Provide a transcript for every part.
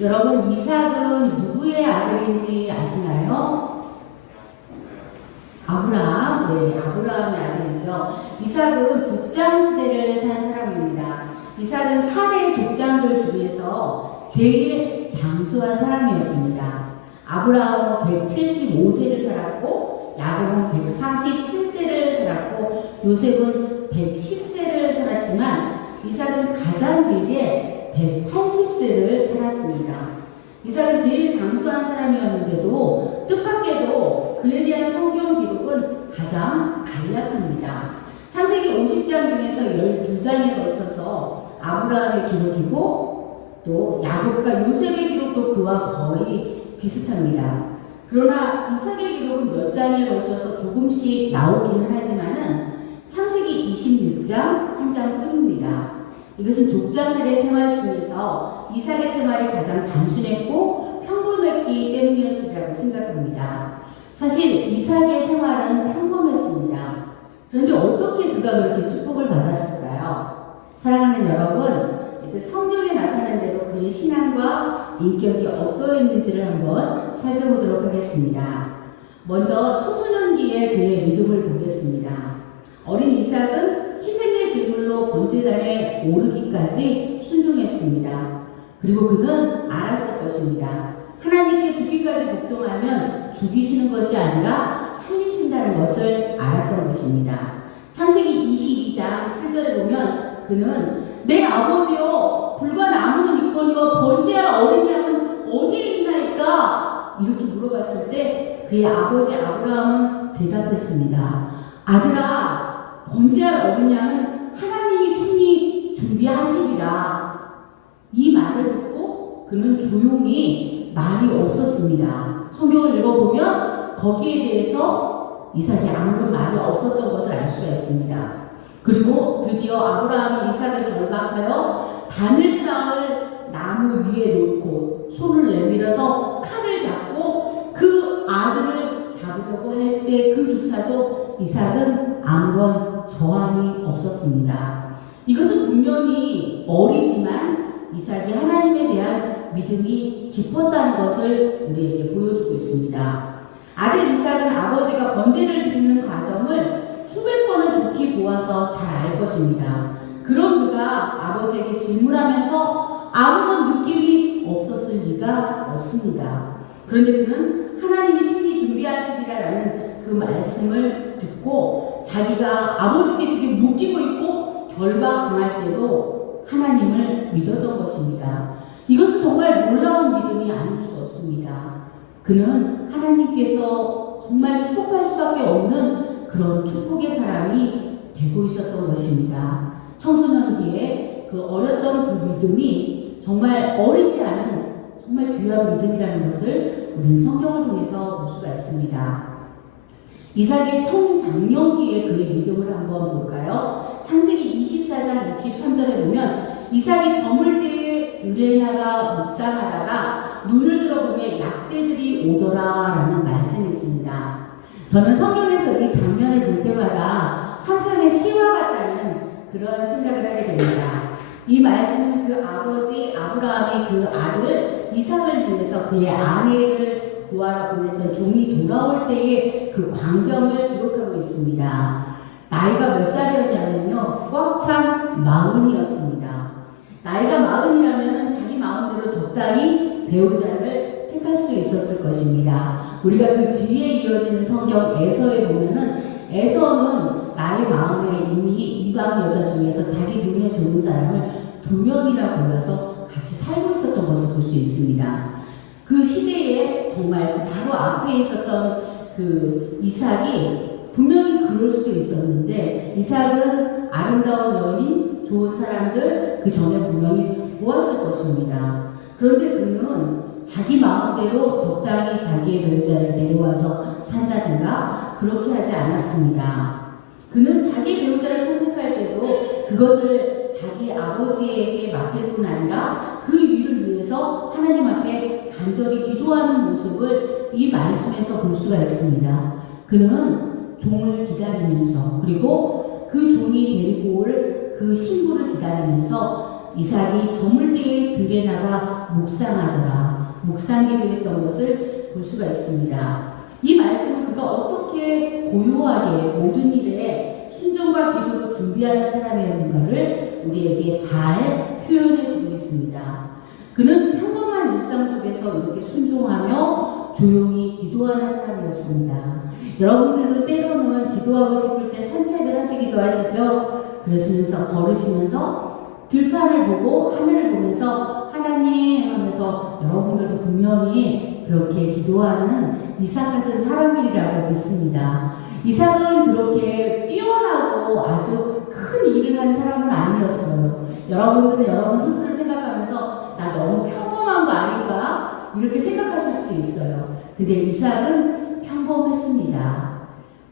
여러분, 이삭은 누구의 아들인지 아시나요? 아브라함, 네, 아브라함의 아들이죠. 이삭은 족장 시대를 산 사람입니다. 이삭은 4대 족장들 중에서 제일 장수한 사람이었습니다. 아브라함은 175세를 살았고, 야곱은 147세를 살았고, 요셉은 110세를 살았지만, 이삭은 가장 길게 180세를 살았습니다. 이삭은 제일 장수한 사람이었는데도 뜻밖에도 그에 대한 성경 기록은 가장 간략합니다. 창세기 50장 중에서 12장에 걸쳐서 아브라함의 기록이고 또 야곱과 요셉의 기록도 그와 거의 비슷합니다. 그러나 이삭의 기록은 몇 장에 걸쳐서 조금씩 나오기는 하지만은 창세기 26장 한 장뿐입니다. 이것은 족장들의 생활 중에서 이삭의 생활이 가장 단순했고 평범했기 때문이었으리라고 생각합니다. 사실 이삭의 생활은 평범했습니다. 그런데 어떻게 그가 그렇게 축복을 받았을까요? 사랑하는 여러분, 이제 성경에 나타난 대로 그의 신앙과 인격이 어떠했는지를 한번 살펴보도록 하겠습니다. 먼저 청소년기에 그의 믿음을 보겠습니다. 어린 이삭은 희생의 제물로 번제단에 오르기까지 순종했습니다. 그리고 그는 알았을 것입니다. 하나님께 죽기까지 복종하면 죽이시는 것이 아니라 살리신다는 것을 알았던 것입니다. 창세기 22장 7절에 보면 그는 내 아버지여 불과 나무는 있거니와 번제할 어린 양은 어디에 있나이까? 이렇게 물어봤을 때 그의 아버지 아브라함은 대답했습니다. 아들아, 번제할 어린 양은 하나님이 친히 준비하시리라. 이 말을 듣고 그는 조용히 말이 없었습니다. 성경을 읽어보면 거기에 대해서 이삭이 아무런 말이 없었던 것을 알 수가 있습니다. 그리고 드디어 아브라함이 이삭을 결박하여 단을 쌓을 나무 위에 놓고 손을 내밀어서 칼을 잡고 그 아들을 잡으려고 할 때 그조차도 이삭은 아무런 저항이 없었습니다. 이것은 분명히 어리지만 이삭이 하나님에 대한 믿음이 깊었다는 것을 우리에게 보여주고 있습니다. 아들 이삭은 아버지가 번제를 드리는 과정을 수백 번은 좋게 보아서 잘 알 것입니다. 그런 그가 아버지에게 질문하면서 아무런 느낌이 없었을 리가 없습니다. 그런데 그는 하나님이 친히 준비하시리라는 그 말씀을 듣고 자기가 아버지께 지금 묶이고 있고 결박당할 때도 하나님을 믿었던 것입니다. 이것은 정말 놀라운 믿음이 아닐 수 없습니다. 그는 하나님께서 정말 축복할 수밖에 없는 그런 축복의 사람이 되고 있었던 것입니다. 청소년기에 그 어렸던 그 믿음이 정말 어리지 않은 정말 귀한 믿음이라는 것을 우리는 성경을 통해서 볼 수가 있습니다. 이삭의 청장년기에 그의 믿음을 한번 볼까요? 창세기 24장 63절에 보면 이삭이 저물 때에 들에 나가 묵상하다가 눈을 들어보면 약대들이 오더라 라는 말씀이 있습니다. 저는 성경에서 이 장면을 볼 때마다 한편의 시와 같다는 그런 생각을 하게 됩니다. 이 말씀은 그 아버지 아브라함이 그 아들 이삭을 위해서 그의 아내를 구하러 보냈던 종이 돌아올 때의 그 광경을 기록하고 있습니다. 나이가 몇 살이었냐면요, 꽉 찬 40이었습니다. 나이가 40이라면 자기 마음대로 적당히 배우자를 택할 수 있었을 것입니다. 우리가 그 뒤에 이어지는 성경 에서에 보면은 에서는 나이 40에 이미 이방 여자 중에서 자기 눈에 좋은 사람을 2명이나 골라서 같이 살고 있었던 것을 볼 수 있습니다. 그 시대에 정말 바로 앞에 있었던 그 이삭이 분명히 그럴 수도 있었는데 이삭은 아름다운 여인, 좋은 사람들 그 전에 분명히 보았을 것입니다. 그런데 그는 자기 마음대로 적당히 자기의 배우자를 내려와서 산다든가 그렇게 하지 않았습니다. 그는 자기 배우자를 선택할 때도 그것을 자기 아버지에게 맡길 뿐 아니라 그 일을 위해서 하나님 앞에 간절히 기도하는 모습을 이 말씀에서 볼 수가 있습니다. 그는 종을 기다리면서 그리고 그 종이 데리고 올 그 신부를 기다리면서 이삭이 저물 때에 들에 나가 묵상하더라. 묵상기도했던 것을 볼 수가 있습니다. 이 말씀은 그가 어떻게 고요하게 모든 일에 순종과 기도로 준비하는 사람이었는가를 우리에게 잘 표현해 주고 있습니다. 그는 평범한 일상 속에서 이렇게 순종하며 조용히 기도하는 사람이었습니다. 여러분들도 때로는 기도하고 싶을 때 산책을 하시기도 하시죠? 그러시면서 걸으시면서 들판을 보고 하늘을 보면서 하나님 하면서 여러분들도 분명히 그렇게 기도하는 이삭 같은 사람들이라고 믿습니다. 이삭은 그렇게 뛰어나고 아주 큰 일을 한 사람은 아니었어요. 여러분들은 여러분 스스로 생각하면서 나 너무 평범한 거 아닌가? 이렇게 생각하실 수 있어요. 근데 이삭은 평범했습니다.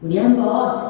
우리 한번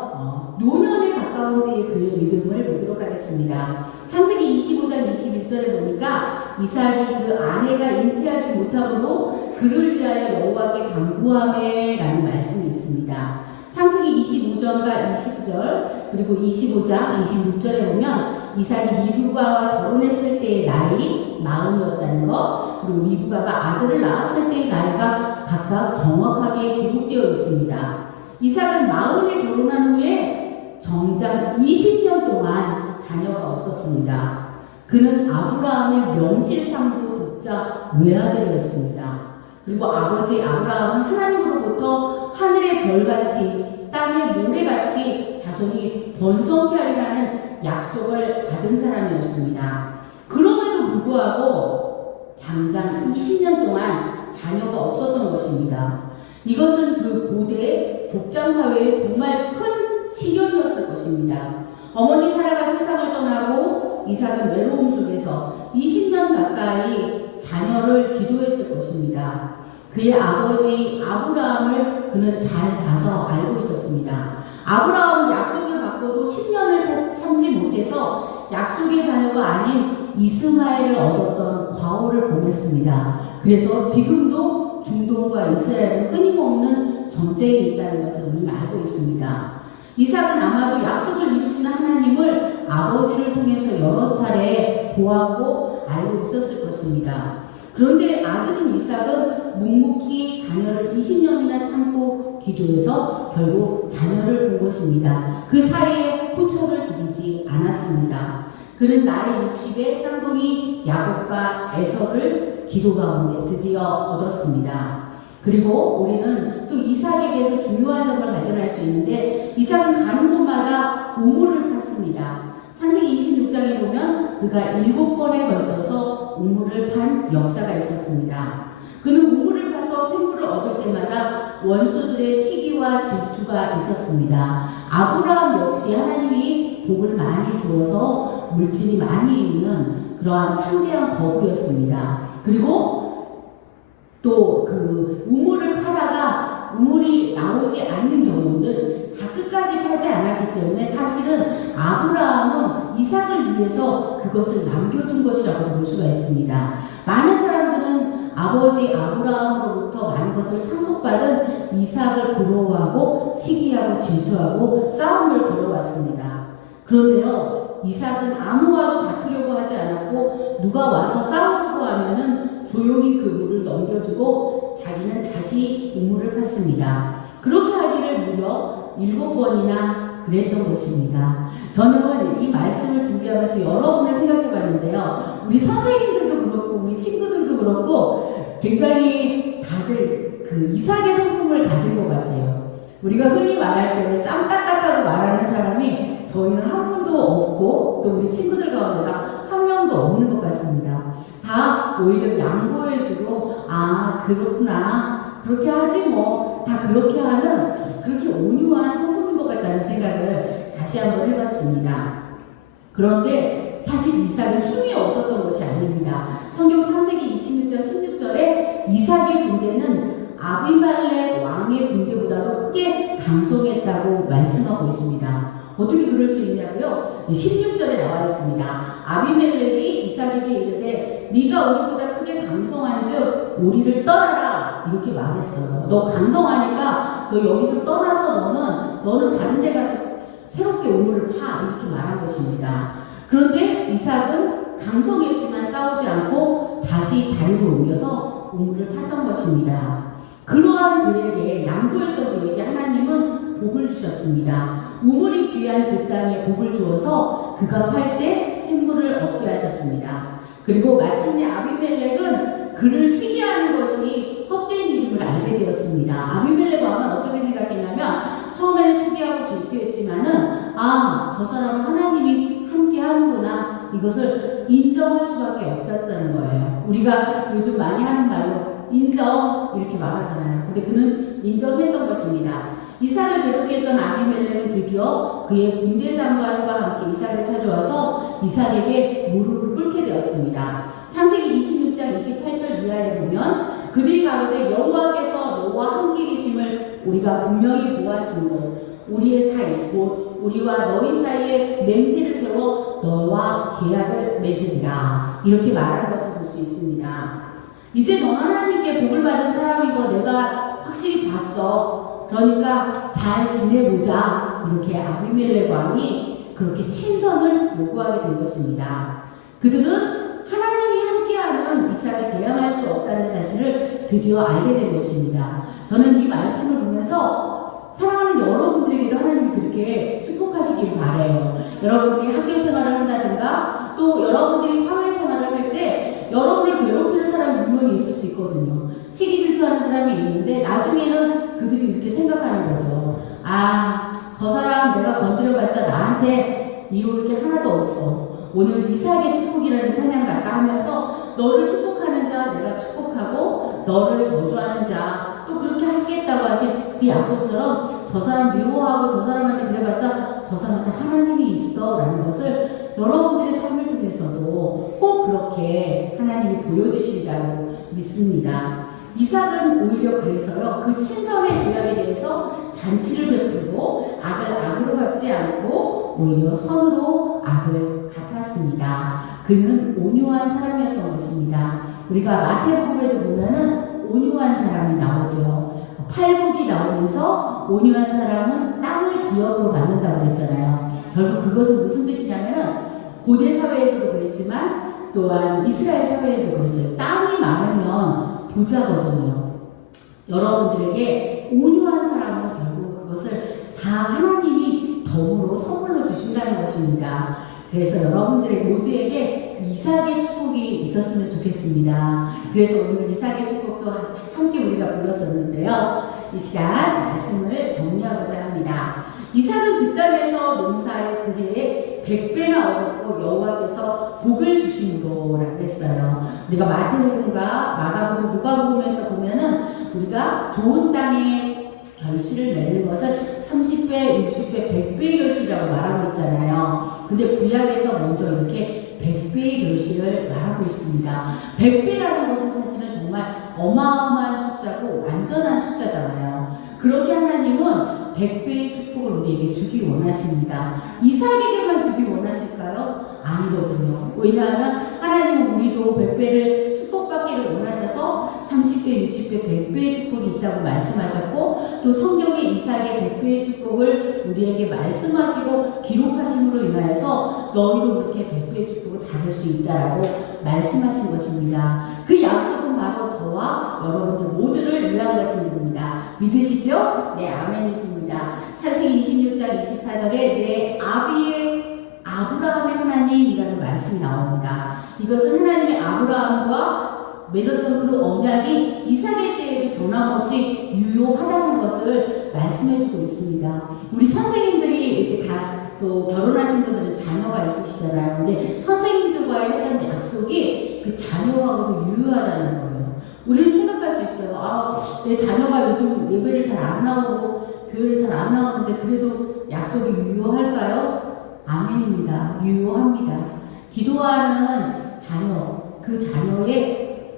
노년에 가까운 때의 그의 믿음을 보도록 하겠습니다. 창세기 25장 21절에 보니까 이삭이 그 아내가 잉태하지 못함으로 그를 위하여 여호와께 간구하매 라는 말씀이 있습니다. 창세기 25장과 20절 그리고 25장 26절에 보면 이삭이 리브가와 결혼했을 때의 나이 40이었다는 것, 그리고 리브가가 아들을 낳았을 때의 나이가 각각 정확하게 기록되어 있습니다. 이삭은 40에 결혼한 후에 정작 20년 동안 자녀가 없었습니다. 그는 아브라함의 명실상부 독자 외아들이었습니다. 그리고 아버지 아브라함은 하나님으로부터 하늘의 별같이 땅의 모래같이 자손이 번성케 하리라는 약속을 받은 사람이었습니다. 그럼에도 불구하고 장장 20년 동안 자녀가 없었던 것입니다. 이것은 그 고대 족장 사회의 정말 큰 시련이었을 것입니다. 어머니 사라가 세상을 떠나고 이삭은 외로움 속에서 20년 가까이 자녀를 기도했을 것입니다. 그의 아버지 아브라함을 그는 잘 봐서 알고 있었습니다. 아브라함은 약속을 받고도 10년을 참지 못해서 약속의 자녀가 아닌 이스마엘을 얻었던 과오를 범했습니다. 그래서 지금도 중동과 이스라엘은 끊임없는 전쟁이 있다는 것을 우리는 알고 있습니다. 이삭은 아마도 약속을 이루시는 하나님을 아버지를 통해서 여러 차례 보았고 알고 있었을 것입니다. 그런데 아들인 이삭은 묵묵히 자녀를 20년이나 참고 기도해서 결국 자녀를 본 것입니다. 그 사이에 후처를 드리지 않았습니다. 그는 나이 60에 쌍둥이 야곱과 에서를 기도 가운데 드디어 얻었습니다. 그리고 우리는 또 이삭에게서 중요한 점을 발견할 수 있는데 이삭은 가는 곳마다 우물을 팠습니다. 창세기 26장에 보면 그가 7번에 걸쳐서 우물을 판 역사가 있었습니다. 그는 우물을 파서 샘물을 얻을 때마다 원수들의 시기와 질투가 있었습니다. 아브라함 역시 하나님이 복을 많이 주어서 물질이 많이 있는 그러한 창대한 거부였습니다. 그리고 또 그 우물을 파다가 우물이 나오지 않는 경우는 다 끝까지 파지 않았기 때문에 사실은 아브라함은 이삭을 위해서 그것을 남겨둔 것이라고 볼 수가 있습니다. 많은 사람들은 아버지 아브라함으로부터 많은 것들 상속받은 이삭을 부러워하고 시기하고 질투하고 싸움을 걸어왔습니다. 그런데요, 이삭은 아무와도 다투려고 하지 않았고 누가 와서 싸우려고 하면은 조용히 그 물을 넘겨주고 자기는 다시 우물을 팠습니다. 그렇게 하기를 무려 7번이나 그랬던 것입니다. 저는 이 말씀을 준비하면서 여러분을 생각해 봤는데요. 우리 선생님들도 그렇고 우리 친구들도 그렇고 굉장히 다들 그 이삭의 성품을 가진 것 같아요. 우리가 흔히 말할 때 쌈딱딱하고 말하는 사람이 저희는 한 분도 없고 또 우리 친구들 가운데가 한 명도 없는 것 같습니다. 다 오히려 양보해주고 아 그렇구나 그렇게 하지 뭐 다 그렇게 하는 그렇게 온유한 성품인 것 같다는 생각을 다시 한번 해봤습니다. 그런데 사실 이삭은 힘이 없었던 것이 아닙니다. 성경 창세기 26장 16절에 이삭의 군대는 아비멜렉 왕의 군대보다도 크게 강성했다고 말씀하고 있습니다. 어떻게 그럴 수 있냐고요? 16절에 나와 있습니다. 아비멜렉이 이삭에게 이르되 네가 우리보다 크게 강성한즉 우리를 떠나라 이렇게 말했어요. 너 강성하니까 너 여기서 떠나서 너는 다른 데 가서 새롭게 우물을 파 이렇게 말한 것입니다. 그런데 이삭은 강성했지만 싸우지 않고 다시 자리로 옮겨서 우물을 팠던 것입니다. 그러한 그에게 양보했던 그에게 하나님은 복을 주셨습니다. 우물이 귀한 그 땅에 복을 주어서 그가 팔 때 식물을 얻게 하셨습니다. 그리고 마침내 아비멜렉은 그를 시기하는 것이 헛된 일임을 알게 되었습니다. 아비멜렉 왕은 어떻게 생각했냐면 처음에는 시기하고 질투했지만은 저 사람은 하나님이 함께 하는구나, 이것을 인정할 수밖에 없었다는 거예요. 우리가 요즘 많이 하는 말로 인정 이렇게 말하잖아요. 근데 그는 인정했던 것입니다. 이삭을 괴롭히했던 아비멜렉은 드디어 그의 군대 장관과 함께 이삭을 찾아와서 이삭에게 무릎을 꿇게 되었습니다. 창세기 26장 28절 이하에 보면 그들이 가로되 여호와께서 너와 함께 계심을 우리가 분명히 보았으므로 우리의 사이 곧 우리와 너희 사이에 맹세를 세워 너와 계약을 맺으리라, 이렇게 말한 것을 볼 수 있습니다. 이제 너는 하나님께 복을 받은 사람이고 내가 확실히 봤어. 그러니까 잘 지내보자. 이렇게 아비멜렉 왕이 그렇게 친선을 요구하게 된 것입니다. 그들은 하나님이 함께하는 이삭을 대항할 수 없다는 사실을 드디어 알게 된 것입니다. 저는 이 말씀을 보면서 사랑하는 여러분들에게도 하나님이 그렇게 축복하시길 바라요. 여러분들이 학교 생활을 한다든가 또 여러분들이 사회생활을 할 때 여러분을 괴롭히는 사람이 분명히 있을 수 있거든요. 시기 질투하는 사람이 있는데 나중에는 그들이 이렇게 생각하는 거죠. 저 사람 내가 건드려봤자 나한테 이룰 게 하나도 없어. 오늘 이삭의 축복이라는 찬양 갈까 하면서 너를 축복하는 자 내가 축복하고 너를 저주하는 자 또 그렇게 하시겠다고 하신 그 약속처럼 저 사람 미워하고 저 사람한테 그래봤자 저 사람한테 하나님이 있어 라는 것을 여러분들의 삶을 통해서도 꼭 그렇게 하나님이 보여주시리라고 믿습니다. 이삭은 오히려 그래서요, 그 친선의 조약에 대해서 잔치를 베풀고 악을 악으로 갚지 않고 오히려 선으로 악을 갚았습니다. 그는 온유한 사람이었던 것입니다. 우리가 마태복음에도 보면은 온유한 사람이 나오죠. 팔복이 나오면서 온유한 사람은 땅을 기업으로 받는다고 그랬잖아요. 결국 그것은 무슨 뜻이냐면은 고대 사회에서도 그랬지만 또한 이스라엘 사회에도 그랬어요. 땅이 많으면 부자거든요. 여러분들에게 온유한 사람은 결국 그것을 다 하나님이 덤으로 선물로 주신다는 것입니다. 그래서 여러분들의 모두에게 이삭의 축복이 있었으면 좋겠습니다. 그래서 오늘 이삭의 축복도 함께 우리가 불렀었는데요. 이 시간 말씀을 정리하고자 합니다. 이삭은 그 땅에서 농사에 그해 100배나 얻었고 여호와께서 복을 주심으로 라고 했어요. 우리가 마태복음과 마가복음, 누가복음에서 보면은 우리가 좋은 땅에 결실을 맺는 것을 30배, 60배, 100배의 결실이라고 말하고 있잖아요. 근데 구약에서 먼저 이렇게 100배의 결실을 말하고 있습니다. 100배라는 것은 사실은 정말 어마어마한 숫자고 완전한 숫자잖아요. 그렇게 하나님은 100배의 축복을 우리에게 주기 원하십니다. 이삭에게만 주기 원하실까요? 아니거든요. 왜냐하면 하나님은 우리도 100배를 축복받기를 원하셔서 30배, 60배, 100배의 축복이 있다고 말씀하셨고 또 성경에 이삭의 100배의 축복을 우리에게 말씀하시고 기록하심으로 인하여서 너희도 그렇게 100배의 축복을 받을 수 있다라고 말씀하신 것입니다. 그 약속은 바로 저와 여러분들 모두를 위한 것입니다. 믿으시죠? 네, 아멘이십니다. 창세기 26장 24절에 내 아비의 아브라함의 하나님이라는 말씀이 나옵니다. 이것은 하나님의 아브라함과 맺었던 그 언약이 이삭의 때에도 변함없이 유효하다는 것을 말씀해주고 있습니다. 우리 선생님들이 이렇게 다 또 결혼하신 분들은 자녀가 있으시잖아요. 근데 선생님들과의 했던 약속이 그 자녀하고도 유효하다는 거예요. 우리는 생각할 수 있어요. 내 자녀가 요즘 예배를 잘 안 나오고 교회를 잘 안 나오는데 그래도 약속이 유효할까요? 아멘입니다. 유효합니다. 기도하는 자녀, 그 자녀의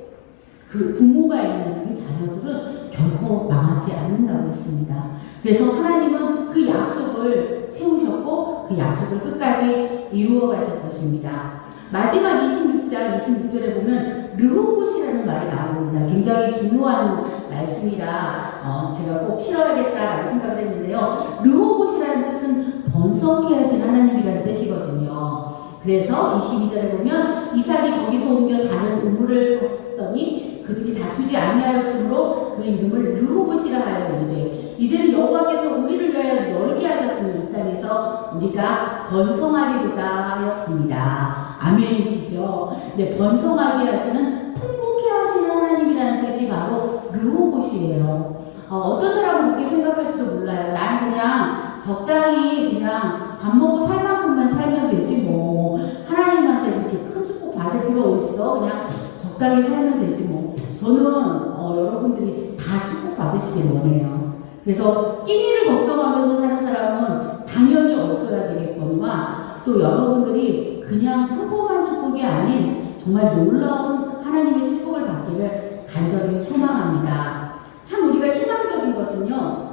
그 부모가 있는 그 자녀들은 결코 망하지 않는다고 했습니다. 그래서 하나님은 그 약속을 세우셨고 그 약속을 끝까지 이루어 가실 것입니다. 마지막 26장 26절에 보면 르호봇이라는 말이 나옵니다. 굉장히 중요한 말씀이라 제가 꼭 실어야겠다라고 생각을 했는데요. 르호봇이라는 뜻은 번성케 하신 하나님이라는 뜻이거든요. 그래서 22절에 보면 이삭이 거기서 옮겨 다른 우물을 갔더니 그들이 다투지 아니하였으므로 그 이름을 르호봇이라 하여 이르되 이제는 여호와께서 우리를 위하여 넓게 하셨으니 이 땅에서 우리가 번성하리로다 하였습니다. 아멘이시죠? 네, 번성하게 하시는 풍부케 하시는 하나님이라는 뜻이 바로 르호봇이에요. 어떤 사람은 그렇게 생각할지도 몰라요. 난 그냥 적당히 그냥 밥 먹고 살 만큼만 살면 되지 뭐 하나님한테 그렇게 큰 축복 받을 필요 있어. 그냥 적당히 살면 되지 뭐. 저는 여러분들이 다 축복 받으시길 원해요. 그래서 끼니를 걱정하면서 사는 사람은 당연히 없어야 되겠거니와 또 여러분들이 그냥 평범한 축복이 아닌 정말 놀라운 하나님의 축복을 받기를 간절히 소망합니다. 참 우리가 희망적인 것은요.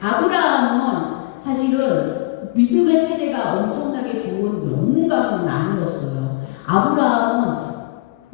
아브라함은 사실은 믿음의 세대가 엄청나게 좋은 명문가는 아니었어요. 아브라함은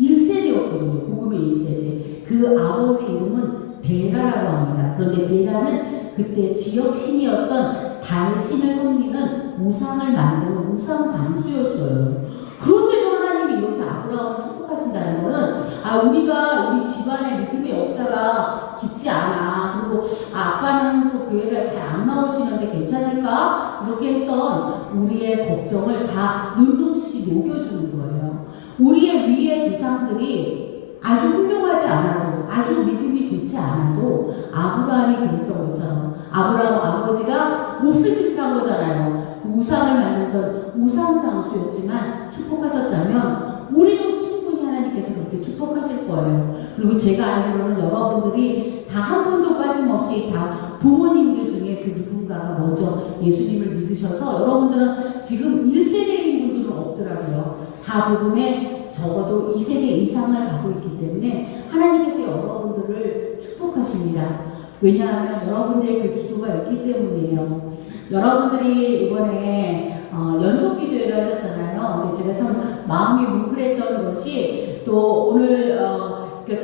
1세대였거든요. 복음의 1세대. 그 아버지 이름은 데라라고 합니다. 그런데 데라는 그때 지역 신이었던 다른 신을 섬기는 우상을 만드는 우상 장수였어요. 그런데도 하나님이 이렇게 아브라함을 축복하신다는 것은 우리가 우리 집안의 믿음의 역사가 깊지 않아. 그리고 아빠는 또 교회를 잘 안 나오시는데 괜찮을까? 이렇게 했던 우리의 걱정을 다 눈동시 녹여주는 거예요. 우리의 위의 조상들이 아주 훌륭하지 않아도 아주 믿음이 좋지 않아도 아브라함이 그랬던 것처럼 아브라함 아버지가 몹쓸 짓을 한 거잖아요. 우상을 만들던 우상 장수였지만 축복하셨다면 우리도 충분히 하나님께서 그렇게 축복하실 거예요. 그리고 제가 알기로는 여러분들이 다 한 분도 빠짐없이 다 부모님들 중에 그 누군가가 먼저 예수님을 믿으셔서 여러분들은 지금 1세대인 분들은 없더라고요. 다 복음에 적어도 2세대 이상을 가고 있기 때문에 하나님께서 여러분들을 축복하십니다. 왜냐하면 여러분들의 그 기도가 있기 때문이에요. 여러분들이 이번에 연속 기도회를 하셨잖아요. 근데 제가 참 마음이 뭉클했던 것이 또 오늘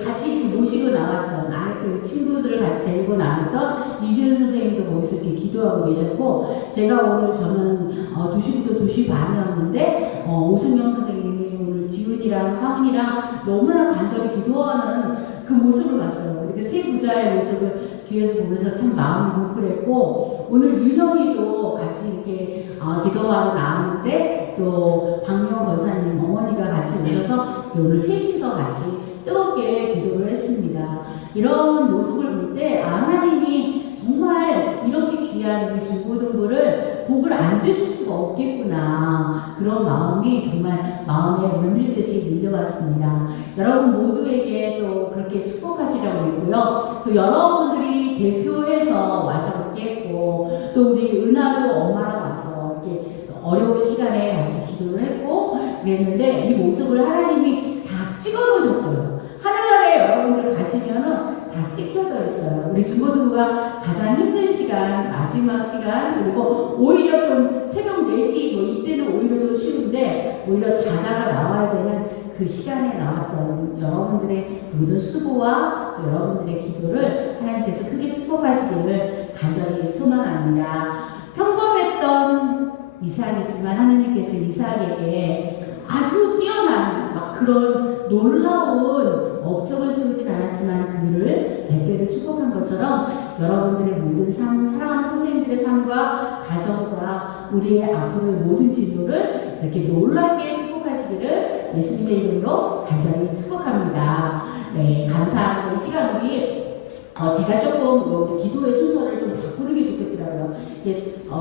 같이 이렇게 모시고 나왔던 그 친구들을 같이 데리고 나왔던 이주연 선생님도 거기서 이렇게 기도하고 계셨고 제가 오늘 저는 2시부터 2시 반이었는데 오승영 선생님이 오늘 지훈이랑 사훈이랑 너무나 간절히 기도하는 그 모습을 봤어요. 이렇게 세 부자의 모습을 뒤에서 보면서 참 마음이 뭉클했고 오늘 윤영이도 같이 이렇게 기도하러 나왔는데 또 박명 권사님 어머니가 같이 오셔서 오늘 셋이서 같이 뜨겁게 기도를 했습니다. 이런 모습을 볼 때 하나님이 정말 이렇게 귀한 우리 중고등부를 복을 안 주실 수가 없겠구나 그런 마음이 정말 마음에 물밀듯이 밀려왔습니다. 여러분 모두에게 또 그렇게 축복하시라고 했고요. 또 여러분들이 대표해서 와서 이렇게 했고 또 우리 은하도 엄마랑 와서 이렇게 어려운 시간에 같이 기도를 했고 그랬는데 이 모습을 하나님이 다 찍어놓으셨어요. 하늘나라에 여러분들 가시면은 다 찍혀져 있어요. 우리 중고등부가 가장 힘든 시간, 마지막 시간, 그리고 오히려 좀 새벽 4시, 이때는 오히려 좀 쉬운데, 오히려 자다가 나와야 되는 그 시간에 나왔던 여러분들의 모든 수고와 여러분들의 기도를 하나님께서 크게 축복하시기를 간절히 소망합니다. 평범했던 이삭이지만 하나님께서 이삭에게 아주 뛰어난 그런 놀라운 업적을 세우진 않았지만 그를 100배를 축복한 것처럼 여러분들의 모든 삶, 사랑하는 선생님들의 삶과 가정과 우리의 앞으로의 모든 진로를 이렇게 놀랍게 축복하시기를 예수님의 이름으로 간절히 축복합니다. 네, 감사합니다. 이 시간 우리 제가 조금 기도의 순서를 좀 바꾸는 게 좋겠더라고요.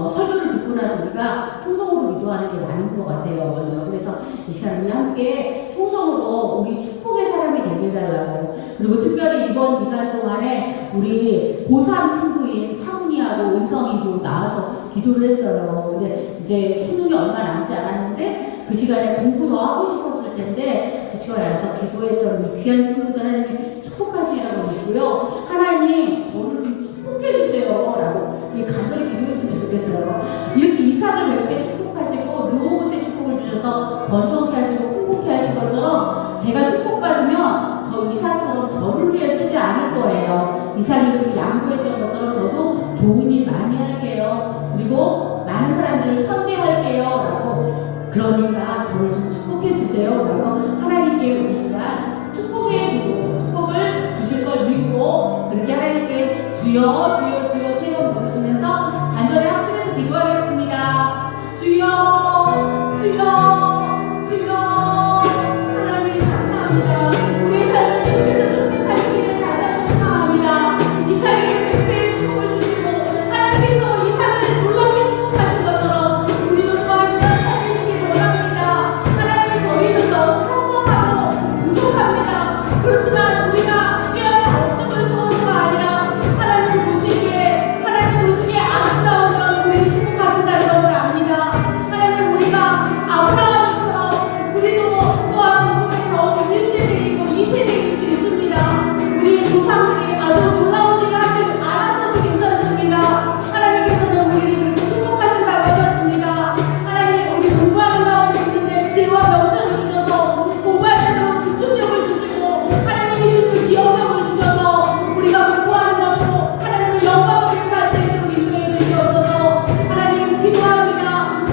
설교를 듣고 나서 우리가 통성으로 기도하는 게 맞는 것 같아요. 먼저. 그래서 이 시간 우리 함께 통성으로 우리 축복의 사람이 되게 해달라고. 그리고 특별히 이번 기간 동안에 우리 고3 친구인 상훈이하고 은성이도 나와서 기도를 했어요. 근데 이제 수능이 얼마 남지 않았는데 그 시간에 공부 더 하고 싶었을 텐데 그 시간에 와서 기도했던 우리 귀한 친구들 하나님 축복하시라고 믿고요. 하나님 저를 좀 축복해주세요 라고 간절히 기도했으면 좋겠어요. 이렇게 이삭을 몇 개 축복하시고 르호봇의 축복을 주셔서 번성케 하시고 풍부케 하신 것처럼 제가 축복받으면 저 이삭처럼 저를 위해 쓰지 않을 거예요. 이삭이 그렇게 양보했던 것처럼 저도 좋은 일 많이 할게요. 그리고 많은 사람들을 선대할게요 라고 그러니까 저를 주여 주여 주여 세 번 부르시면서 간절히 합심해서 기도하겠습니다. 주여 주여 주여 하나님 감사합니다. 우리의 삶을 주님께서 축복하시기를 다시 축복합니다. 이삭에게 백배의 축복을 주시고 하나님께서 이삭을 놀랍게 축복하신 것처럼 우리도 또한 그런 삶이 되기를 원합니다. 하나님 저희는 너무 평범하고 부족합니다. 그렇지만 우리가 깨어나 업적을 소원가 아니라 하나님 보시기에 아름다운 건 우리를 축복하신다는 것을 압니다. 하나님 우리가 아브라함처럼 우리도 또한 복음의 더욱 1세대이고 2세대일 수 있습니다. 우리의 조상들이 아주 놀라운 일을 하지 않았어도 괜찮습니다. 하나님께서는 우리를 그렇게 축복하신다고 하셨습니다. 하나님 우리 공부하는 가운데 있는데 지혜와 명철을 주셔서 공부할 때도 집중력을 주시고 하나님이 주신 기억력을 주셔서 우리가 공부하는 것도 하나님을 영광을 위해서 할 수 있도록 인도해 주시옵소서. 하나님 기도합니다.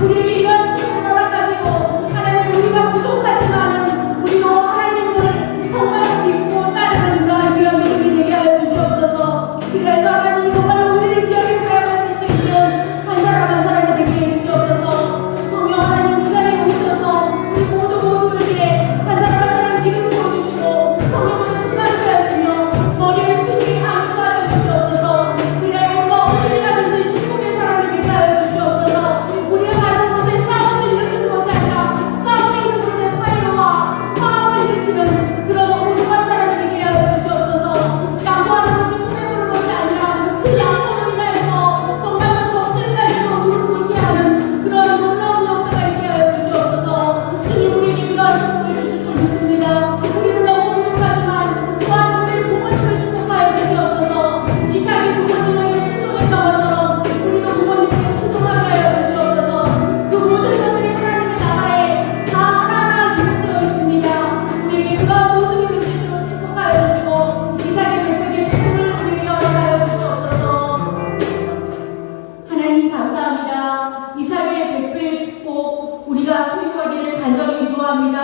우리에게 이런 축복을 허락하시고 하나님 우리가 부족하지만은 우리도 하나님을 정말 믿고 따르는 그러한 귀한 믿음이 되게 하여 주시옵소서. 그래서 하나님이 정말 우리를 귀하게 사용하실 수 있는 한 사람 한 사람이 되게 해 주시옵소서. 성령 하나님 그 자리에 오셔서 우리 모두에게 한 사람 한 사람 기름 부어주시고 성령으로 충만케 하시며 머리를 충분히 안수하여 주시옵소서. 그래야 우리가 어떤 일 하든지 축복의 사람이 되게 하여 주시옵소서. 우리가 가는 곳에 싸움을 일으키는 것이 아니라 싸움이 있는 곳에 화해와 화합을 일으키는 그런 오죽한 사람이 되게 하여 주시옵소서. 양보하는 것이 손해 보는 것이 아니라 그 양보를 인하여서 정말 적들까지도 무릎 꿇게 하는 그런 놀라운 역사가 있게 하여 주시옵소서. 주님 우리에게 그러한 축복을 주실 줄 믿습니다. 우리는 너무 부족하지만 또한 우리의 부모님을 축복하여 주시옵소서. 이삭이 부모님에게 순종했던 것처럼 우리도 부모님에게 순종하게 하여 주시옵소서. 그 모든 것들이 하나님의 나라에 다 하나하나 기록되어 있습니다. 우리에게 그러한 모습이 되실 줄 축복하여 주시고 이삭의 백백의 축복을 우리에게 허락하여 주시옵소서. 하나님 감사합니다. 이삭의 백배의 축복 우리가 소유하기를 간절히 기도합니다.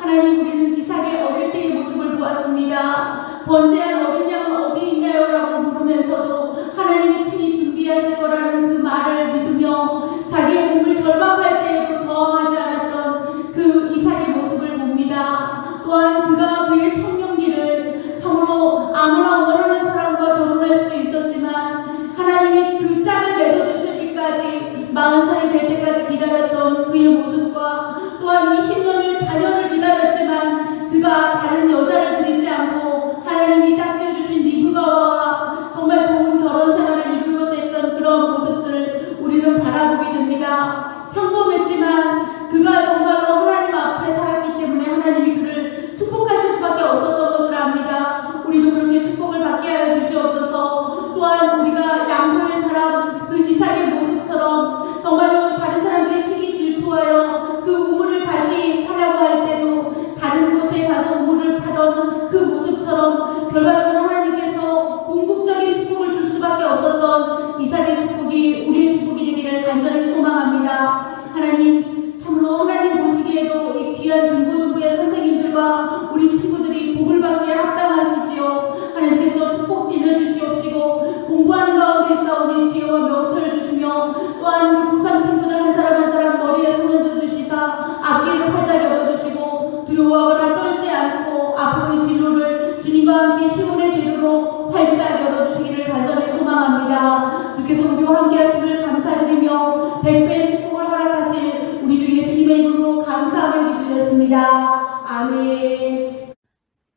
하나님 우리는 이삭의 어릴 때의 모습을 보았습니다. 번제한 어린 양은 어디 있나요? 라고 물으면서도 하나님이 친히 준비하실 거라는 그 말을 믿으며 자기의 몸을 결박할 때에도 저항하지 않았던 그 이삭의 모습을 봅니다. 또한 그가 그의 청년기를 참으로 아무나 원하는 사람과 결혼할 수 있었지만 하나님이 그 짝을 맺어주시기까지 40살이 될 때까지 기다렸던 그의 모습과 또한 20년을 자녀를 기다렸지만 그가 다른 여자를 들이지 않고 하나님이 짝지어 주신 리브가와 정말 좋은 결혼 생활을 이루어냈던 그런 모습들을 우리는 바라보게 됩니다. 평범했지만 그가 정말로 하나님 앞에 살았기 때문에 하나님이 그를 축복하실 수밖에 없었던 것을 압니다. 우리도 그렇게 축복을 받게 하여 주시옵소서. 또한 우리가 양보의 사람 그 이삭의 모습처럼 정말로 다른 사람들이 시기 질투하여 그 우물을 다시 파려고 할 때도 다른 곳에 가서 우물을 파던 그 모습처럼 결과적으로 하나님께서 궁극적인 축복을 줄 수밖에 없었던 이삭의 축복이 우리의 축복이 되기를 간절히 소망합니다. 하나님 참으로 하나님 보시기에도 이 귀한 중고등부의 선생님들과 우리 친구들이 복을 받기에 합당하시지요. 하나님께서 축복빈을 주시옵시고 공부하는 가운데 있사오니 지혜와 명철을 주시며 또한 우리 고3 친구들 한 사람 머리에 손을 얹어주시사 앞길을 활짝 열어주시고 두려워하거나 떨지 않고 앞으로의 진로를 주님과 함께 시온의 대로로 활짝 열어주시기를 간절히 소망합니다. 주께서 우리와 함께 하심을 감사드리며 백배의 축복을 허락하실 우리 주 예수님의 이름으로 감사하며 기도드렸습니다. 아멘.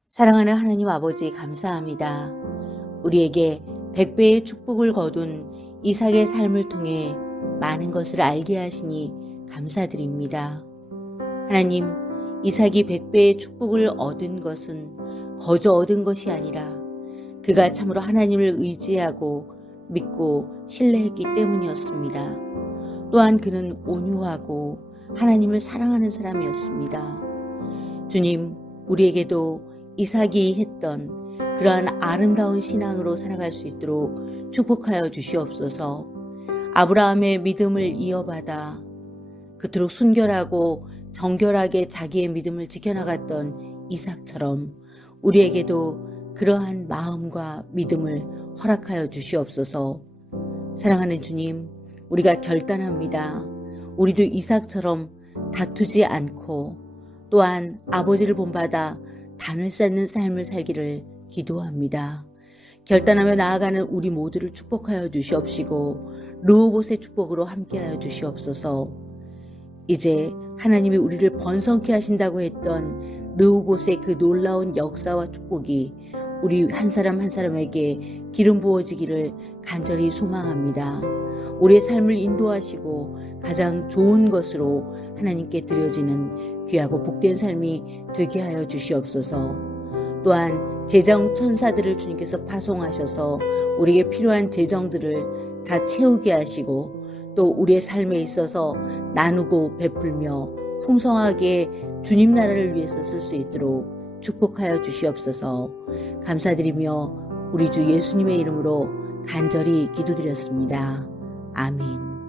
사랑하는 하나님 아버지 감사합니다. 우리에게 백배의 축복을 거둔 이삭의 삶을 통해 많은 것을 알게 하시니 감사드립니다. 하나님, 이삭이 백배의 축복을 얻은 것은 거저 얻은 것이 아니라 그가 참으로 하나님을 의지하고 믿고 신뢰했기 때문이었습니다. 또한 그는 온유하고 하나님을 사랑하는 사람이었습니다. 주님, 우리에게도 이삭이 했던 그러한 아름다운 신앙으로 살아갈 수 있도록 축복하여 주시옵소서. 아브라함의 믿음을 이어받아 그토록 순결하고 정결하게 자기의 믿음을 지켜나갔던 이삭처럼 우리에게도 그러한 마음과 믿음을 허락하여 주시옵소서. 사랑하는 주님, 우리가 결단합니다. 우리도 이삭처럼 다투지 않고 또한 아버지를 본받아 단을 쌓는 삶을 살기를 기도합니다. 결단하며 나아가는 우리 모두를 축복하여 주시옵시고 르호봇의 축복으로 함께하여 주시옵소서. 이제 하나님이 우리를 번성케 하신다고 했던 르호봇의 그 놀라운 역사와 축복이 우리 한 사람 한 사람에게 기름 부어지기를 간절히 소망합니다. 우리의 삶을 인도하시고 가장 좋은 것으로 하나님께 드려지는 귀하고 복된 삶이 되게 하여 주시옵소서. 또한 재정 천사들을 주님께서 파송하셔서 우리에게 필요한 재정들을 다 채우게 하시고 또 우리의 삶에 있어서 나누고 베풀며 풍성하게 주님 나라를 위해서 쓸 수 있도록 축복하여 주시옵소서. 감사드리며 우리 주 예수님의 이름으로 간절히 기도드렸습니다. 아멘.